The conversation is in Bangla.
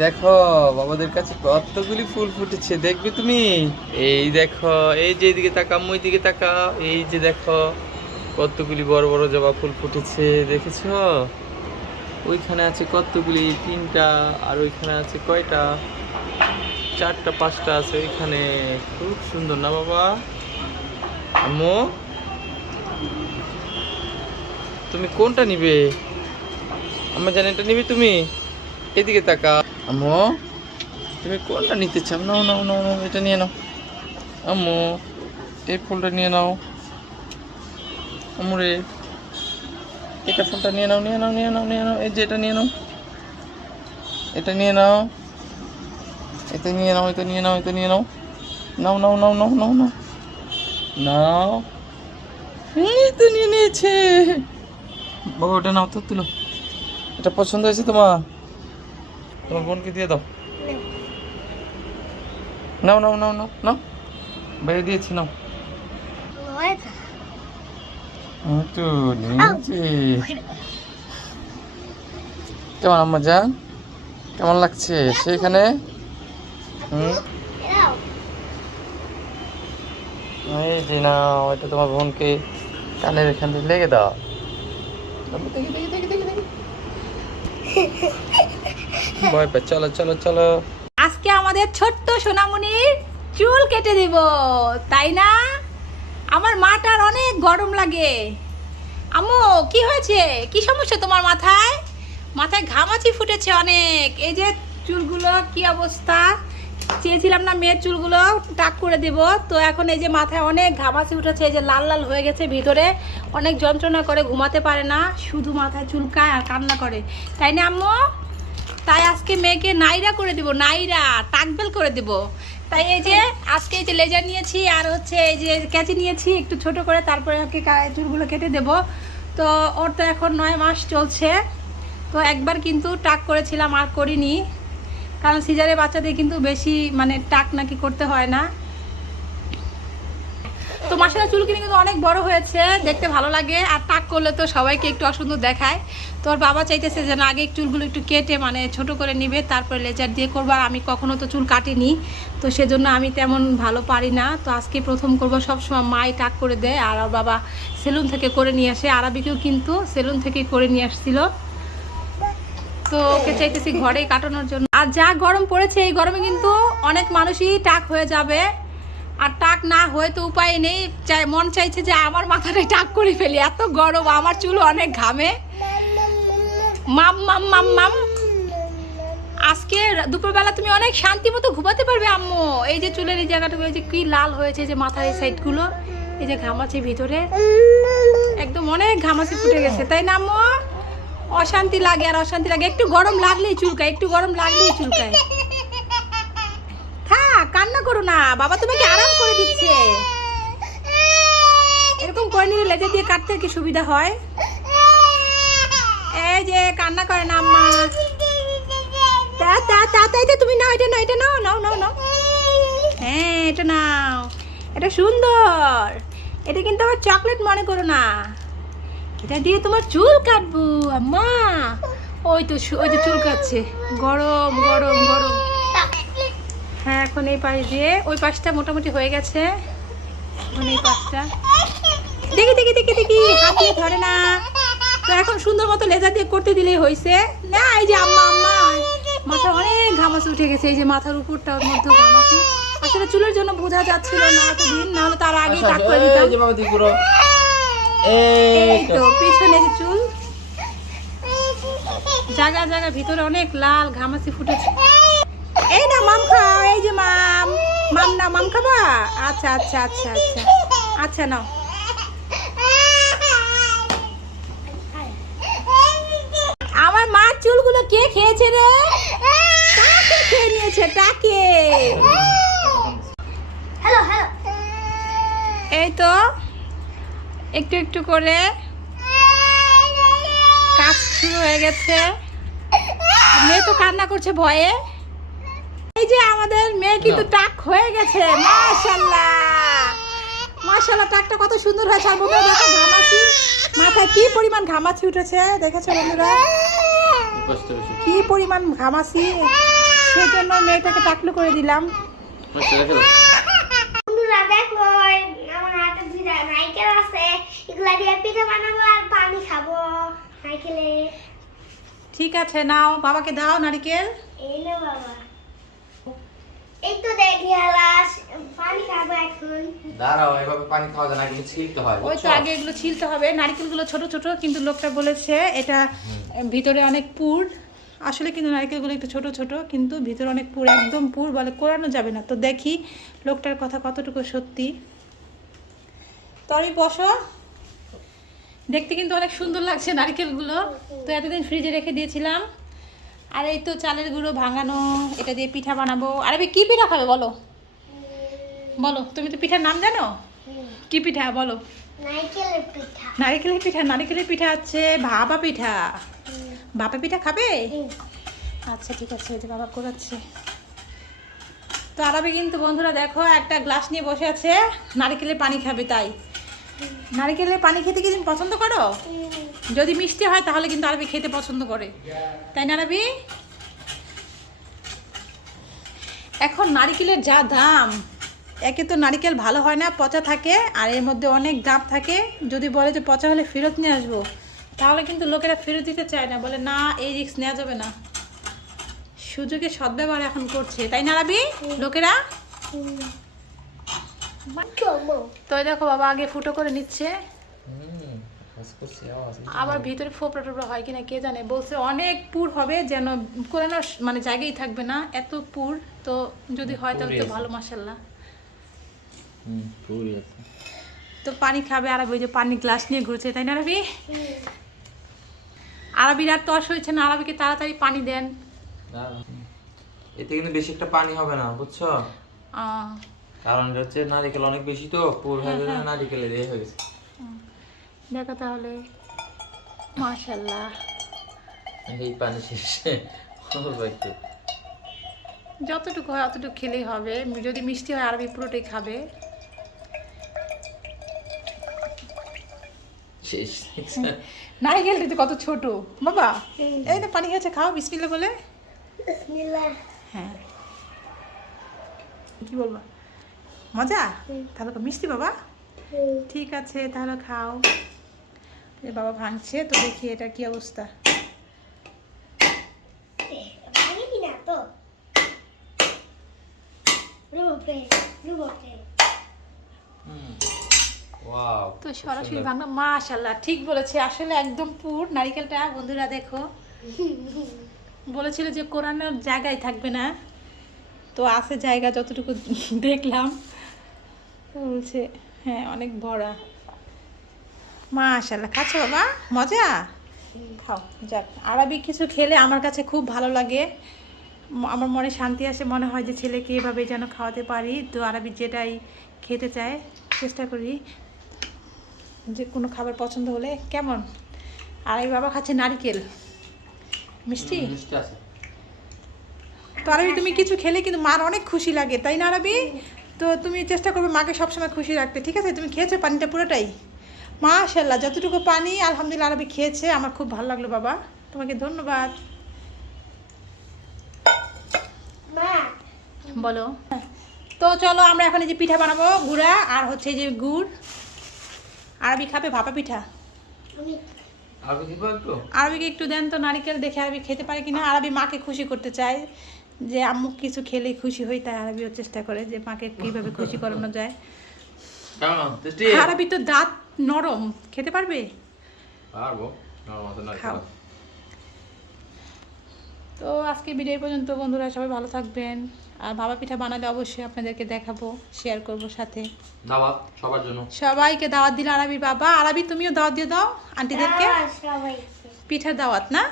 দেখো বাবাদের কাছে কতগুলি ফুল ফুটেছে, দেখবে তুমি? এই দেখো, এই যে এদিকে তাকা, ওই দিকে তাকা, এই যে দেখো কতগুলি বড় বড় জবা ফুল ফুটেছে, দেখেছো? ওইখানে আছে কতগুলি, 3টা, আর ওইখানে আছে কয়টা, 4টা 5টা আছে ওইখানে। খুব সুন্দর না বাবা? আম্মু তুমি কোনটা নিবে? আম্মা জানি এটা নিবে তুমি? এদিকে তাকা। আম্মু তুমি কোনটা নিতে চাও? নাও নাও নাও নাও, এটা নিয়ে নাও। আম্মু এই ফুলটা নিয়ে নাও। আম্মু রে, এটা ফুলটা নিয়ে নাও, নিয়ে নাও, নিয়ে নাও, নিয়ে নাও। এই যে এটা নিয়ে নাও, এটা নিয়ে নাও, এটা নিয়ে নাও, এটা নিয়ে নাও, এটা নিয়ে নাও। নাও নাও নাও নাও নাও নাও নাও। এই তো নিয়ে নিয়েছে বাবা, ওটা নাও তো, তুলো। এটা পছন্দ হয়েছে তোমার? তোমার বোনকে দিয়ে দাও। নাও নাও নাও নাও নাও, বাইরে দিয়েছি, নাও। তো নিয়েছে। কেমন আম্মা জান, কেমন লাগছে সেখানে? এই যে নাও, এটা তোমার বোনকে কানের এখান থেকে লেগে দাও। দেখি দেখি দেখি দেখি দেখি, ভয় পায়। চলো চলো চলো। আজকে আমাদের ছোট্ট সোনামণির চুল কেটে দিব, তাই না? আমার মাটার অনেক গরম লাগে। আম্মু কি হয়েছে? কি সমস্যা তোমার মাথায়? মাথায় ঘামাচি ফুটেছে অনেক। এই যে চুলগুলো কি অবস্থা, চেয়েছিলাম না মেয়ের চুলগুলো টাক করে দেব, তো এখন এই যে মাথায় অনেক ঘামাচি উঠেছে, এই যে লাল লাল হয়ে গেছে, ভিতরে অনেক যন্ত্রণা করে, ঘুমাতে পারে না, শুধু মাথায় চুলকায় আর কান্না করে, তাই না আম্মু? তাই আজকে মেয়েকে নাইরা করে দেব, নাইরা টাকবেল করে দেব। তাই এই যে আজকে এই যে লেজার নিয়েছি, আর হচ্ছে এই যে ক্যাচি নিয়েছি একটু ছোট করে, তারপরে ওকে চুলগুলো কেটে দেব। তো ওর তো এখন 9 মাস চলছে, তো একবার কিন্তু টাক করেছিলাম, আর করিনি, কারণ সিজারে বাচ্চাদের কিন্তু বেশি মানে টাক নাকি করতে হয় না। তো মাসালা চুল কিনে কিন্তু অনেক বড় হয়েছে, দেখতে ভালো লাগে, আর টাক করলে তো সবাইকে একটু অসুন্দর দেখায়। তো ওর বাবা চাইতেছে যেন আগে চুলগুলো একটু কেটে মানে ছোট করে নিবে, তারপরে লেজার দিয়ে করবো। আর আমি কখনো তো চুল কাটিনি, তো সেজন্য আমি তেমন ভালো পারি না। তো আজকে প্রথম করবো, সবসময় মাই টাক করে দেয়, আর ওর বাবা সেলুন থেকে করে নিয়ে আসে। আরাবিকেও কিন্তু সেলুন থেকে করে নিয়ে আসছিল, তো ওকে চাইতেছি ঘরে কাটানোর জন্য। আর যা গরম পড়েছে, এই গরমে কিন্তু অনেক মানুষই টাক হয়ে যাবে, আর টাক না হয়ে তো উপায় নেই। মন চাইছে যে আমার মাথাটাই টাক করে ফেলি, এত গরম, আমার চুল অনেক ঘামে। মাম মাম মাম মাম, আজকে দুপুরবেলা তুমি অনেক শান্তি মতো ঘুমাতে পারবে আম্মু। এই যে চুলের এই জায়গাটুকু এই যে কি লাল হয়েছে, যে মাথার এই সাইডগুলো এই যে ঘামাচি ভিতরে একদম অনেক ঘামাচি ফুটে গেছে, তাই না আম্মু? অশান্তি লাগে, আর অশান্তি লাগে, একটু গরম লাগলেই চুলকায়, একটু গরম লাগলেই চুলকায়। থাক, কান্না করো না, বাবা তোমাকে আরাম করে দিচ্ছে। এরকম করে নিলে লেজে দিয়ে কাটতে কি সুবিধা হয়। এই যে কান্না করে না আম্মা। তুমি নাও, এটা নাও, এটা নাও, নাও নাও নাও। হ্যাঁ এটা নাও, এটা সুন্দর, এটা কিন্তু আমার চকলেট মনে করো না, এটা দিয়ে তোমার চুল কাটবো আম্মা। ওই তো ওই যে চুল কাটছে, গরম গরম গরম। হ্যাঁ এখন এই পাশ দিয়ে, ওই পাশটা মোটামুটি হয়ে গেছে, এখন এই পাশটা দেখি দেখি দেখি দেখি, হাত দিয়ে ধরে না। তো এখন সুন্দর মতো লেজার দিয়ে করতে দিলেই হয়েছে না। এই যে আম্মা আম্মা, মাথায় অনেক ঘামাচি উঠে গেছে, এই যে মাথার উপরটার মধ্যে ঘামাচি। আসলে চুলের জন্য বোঝা যাচ্ছিল না এতদিন, নাহলে তার আগে কাট করে দিতাম। এই তো পিছনে যে চুল, জায়গা জায়গা ভিতরে অনেক লাল ঘামাচি ফুটেছে। এই না মাম খাও, এই যে মাম মাম, না মাম খাবা? আচ্ছা আচ্ছা আচ্ছা আচ্ছা আচ্ছা নাও। আমার মার চুলগুলো কে খেয়েছে রে? টাকে খেয়ে নিয়েছে, টাকে। হ্যালো হ্যালো, এই তো একটু একটু করে কাজ শুরু হয়ে গেছে। মেয়ে তো কান্না করছে ভয়ে। এই যে আমাদের মেয়ে কিন্তু টাক হয়ে গেছে, মাশাআল্লাহ মাশাআল্লাহ, টাকটা কত সুন্দর হয়েছে। আর বন্ধুরা দেখো ঘামাচি, মাথায় কি পরিমাণ ঘামাচি উঠেছে, দেখেছো বন্ধুরা কি পরিমাণ ঘামাচি। সেই জন্য মেয়েটাকে টাকলু করে দিলাম। আচ্ছা রেখে দাও। বন্ধুরা দেখো আমার হাতে দুইটা নারকেল আছে, এগুলা দিয়ে পিঠা বানাবো আর পানি খাবো নারকেলে। ঠিক আছে, নাও বাবাকে দাও নারকেল। এই নে বাবা, এই তো দেখি হালাস পানি খাবো এখন। দাঁড়াও, এভাবে পানি খাওয়া যায় না, কিন্তু ছিলতে হয় ওই তো আগে এগুলো ছিলতে হবে। নারকেলগুলো ছোট ছোট, কিন্তু লোকটা বলেছে এটা ভিতরে অনেক পুর। আসলে কিন্তু নারকেলগুলো একটু ছোট ছোট, কিন্তু ভিতরে অনেক পুর, একদম পুর, বলে কোরানো যাবে না। তো দেখি লোকটার কথা কতটুকু সত্যি। তো আমি বসো, দেখতে কিন্তু অনেক সুন্দর লাগছে নারকেলগুলো। তো এতদিন ফ্রিজে রেখে দিয়েছিলাম। আর এই তো চালের গুঁড়ো ভাঙানো, এটা দিয়ে পিঠা বানাবো। আর আমি কি পিঠা খাবে বলো, বলো তুমি তো পিঠার নাম জানো, কি পিঠা বলো? নারকেলের পিঠা। নারকেলের পিঠা, নারকেলের পিঠা আছে ভাপা পিঠা। ভাপা পিঠা খাবে? আচ্ছা ঠিক আছে, ওই যে বাবা করাচ্ছে। তো আরবি কিন্তু বন্ধুরা দেখো একটা গ্লাস নিয়ে বসে আছে, নারকেলের পানি খাবে। তাই নারকেলের পানি খেতে কি তুমি পছন্দ করো? যদি মিষ্টি হয় তাহলে কিন্তু আরবি খেতে পছন্দ করে, তাই না আরবি? এখন নারকেলের যা দাম, একে তো নারকেল ভালো হয় না, পচা থাকে, আর এর মধ্যে অনেক দাম থাকে। যদি বলে যে পচা হলে ফেরত নিয়ে আসবো, তাহলে কিন্তু লোকেরা ফেরত দিতে চায় না, বলে না এই রিস্ক নেওয়া যাবে না। সুযোগে সদ্ব্যবহার এখন করছে, তাই না রাবি লোকেরা? তো এই দেখো বাবা আগে ফুটো করে নিচ্ছে, আবার ভিতরে ফোপড়া টোপড়া হয় কিনা কে জানে। বলছে অনেক পুর হবে, যেন কোরানো মানে জায়গায় থাকবে না, এত পুর। তো যদি হয় তাহলে তো ভালো, মাশাআল্লাহ। তো পানি খাবে আরবি, ওই যে পানি গ্লাস নিয়ে ঘুরছে, তাই না আরবি? আরবির আর তর্স হয়েছে না, আরবিকে তাড়াতাড়ি পানি দেন। এতে কিন্তু বেশি একটা পানি হবে না, বুঝছো? কারণ এটা হচ্ছে নারকেল অনেক বেশি, তো পুর হয়ে গেছে, নারকেলের হয়ে গেছে। দেখো তাহলে, মাশাআল্লাহ। এই পানি শেষ, যতটুকু হয় অতটুকু খেলেই হবে। যদি মিষ্টি হয় আরবি পুরোটাই খাবে। শেষ। নারকেলটা তো কত ছোট বাবা। এই তো পানি হয়েছে, খাও বিসমিল্লাহ বলে। বিসমিল্লাহ। হ্যাঁ, কি বলবো, মজা? তাহলে মিষ্টি বাবা, ঠিক আছে তাহলে খাও। বাবা ভাঙছে, তো দেখি এটা কি অবস্থা। ভাঙিনি না তো। রূপে রূপে। ওয়াও, তো সরাসরি ভাঙা, মাশাআল্লাহ ঠিক বলেছে। আসলে একদম পুর নারকেলটা বন্ধুরা দেখো। বলেছিল যে কোরানোর জায়গায় থাকবে না, তো আছে জায়গা যতটুকু দেখলাম। বলছে হ্যাঁ অনেক ভরা। মাশাআল্লাহ, খাচ্ছো বাবা? মজা? খাও। যাক, আরবি কিছু খেলে আমার কাছে খুব ভালো লাগে, আমার মনে শান্তি আসে। মনে হয় যে ছেলেকে এভাবে যেন খাওয়াতে পারি। তো আরবি যেটাই খেতে চায় চেষ্টা করি, যে কোনো খাবার পছন্দ হলে। কেমন আরবি বাবা খাচ্ছে নারকেল মিষ্টি? আছে। তো আরবি তুমি কিছু খেলে কিন্তু মার অনেক খুশি লাগে, তাই না আরবি? তো তুমি চেষ্টা করবে মাকে সবসময় খুশি রাখতে, ঠিক আছে? তুমি খেয়েছো পানিটা পুরোটাই? মাশাআল্লাহ, যতটুকু পানি আলহামদুলিল্লাহ আরবি খেয়েছে। আমার খুব ভালো লাগলো বাবা, তোমাকে ধন্যবাদ। মা বলো। তো চলো আমরা এখন এই যে পিঠা বানাবো, গুড়া আর হচ্ছে এই যে গুড়। আরবি খাবে ভাপা পিঠা? আমি আরবি দিব একটু? আরবিকে একটু দেন তো নারকেল, দেখে আরবি খেতে পারে কিনা। আরবি মাকে খুশি করতে চায়, যে আম্মু কিছু খেলেই খুশি হই, তাই আরবিও চেষ্টা করে যে মাকে কিভাবে খুশি করানো যায়। কেমন টেস্টি? আরবি তো দাঁত নরম, খেতে পারবে? পারবো, নরম আছে না? খাও। তো আজকে ভিডিও পর্যন্ত বন্ধুরা, সবাই ভালো থাকবেন। আর ভাপা পিঠা বানালে অবশ্যই আপনাদেরকে দেখাবো, শেয়ার করব সাথে। দাওয়াত সবার জন্য, সবাইকে দাওয়াত দিলে আরবির বাবা। আরবি তুমিও দাওয়াত দিয়ে দাও আন্টিদেরকে, সবাইকে পিঠার দাওয়াত না?